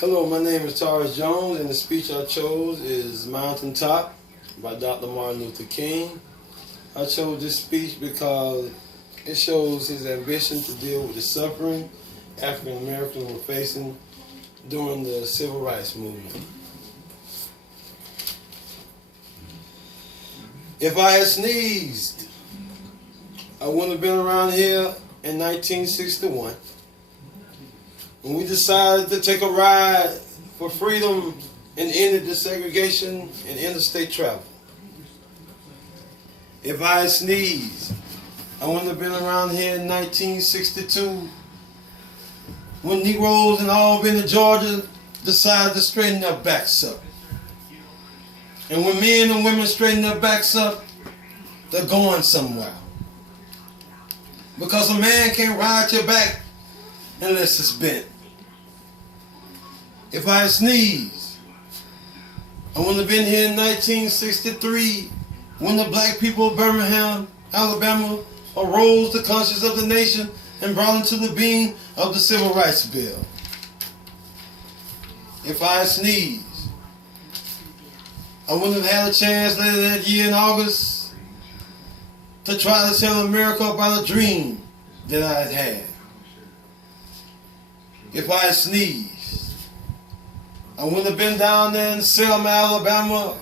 Hello, my name is Taurus Jones, and the speech I chose is Mountaintop by Dr. Martin Luther King. I chose this speech because it shows his ambition to deal with the suffering African Americans were facing during the Civil Rights Movement. If I had sneezed, I wouldn't have been around here in 1961 when we decided to take a ride for freedom and ended the segregation in interstate travel. If I had sneezed, I wouldn't have been around here in 1962 when Negroes in Albany, Georgia decided to straighten their backs up. And when men and women straighten their backs up, they're going somewhere. Because a man can't ride your back unless it's bent. If I had sneezed, I wouldn't have been here in 1963 when the black people of Birmingham, Alabama arose the conscience of the nation and brought into the being of the Civil Rights Bill. If I had sneezed, I wouldn't have had a chance later that year in August to try to tell America about a dream that I had had. If I had sneezed, I wouldn't have been down there in Selma, Alabama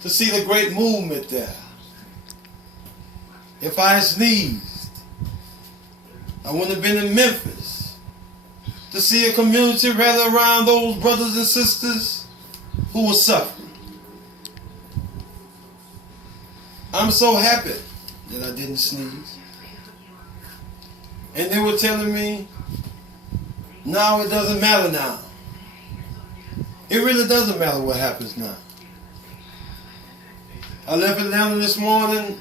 to see the great movement there. If I had sneezed, I wouldn't have been in Memphis to see a community rally around those brothers and sisters who were suffering. I'm so happy that I didn't sneeze. And they were telling me, now it doesn't matter now. It really doesn't matter what happens now. I left Atlanta this morning.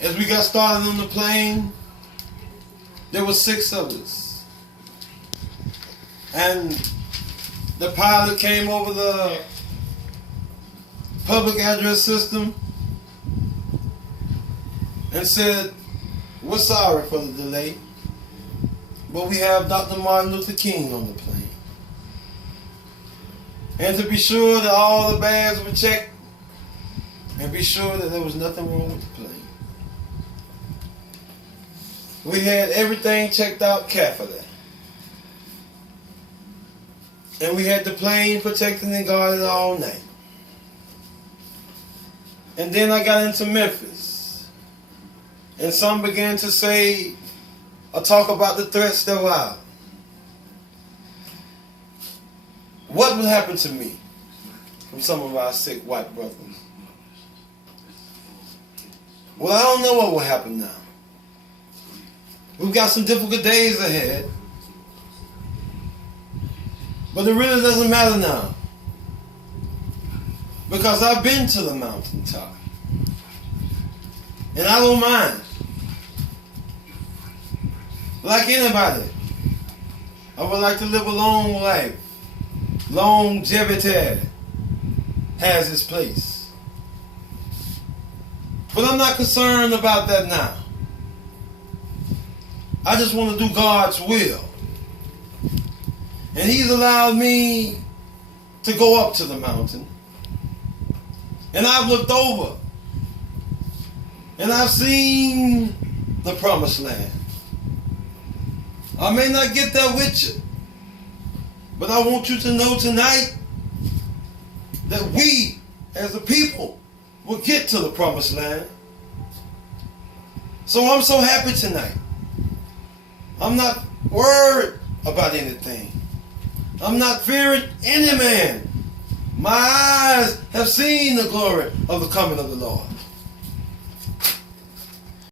As we got started on the plane, there were 6 of us. And the pilot came over the public address system and said, "We're sorry for the delay, but we have Dr. Martin Luther King on the plane. And to be sure that all the bags were checked and be sure that there was nothing wrong with the plane. We had everything checked out carefully. And we had the plane protected and guarded all night. And then I got into Memphis. And some began to say or talk about the threats that were out. What would happen to me from some of our sick white brothers? Well, I don't know what will happen now. We've got some difficult days ahead. But it really doesn't matter now. Because I've been to the mountaintop. And I don't mind. Like anybody, I would like to live a long life. Longevity has its place. But I'm not concerned about that now. I just want to do God's will. And He's allowed me to go up to the mountain. And I've looked over. And I've seen the promised land. I may not get there with you. But I want you to know tonight that we, as a people, will get to the promised land. So I'm so happy tonight. I'm not worried about anything. I'm not fearing any man. My eyes have seen the glory of the coming of the Lord.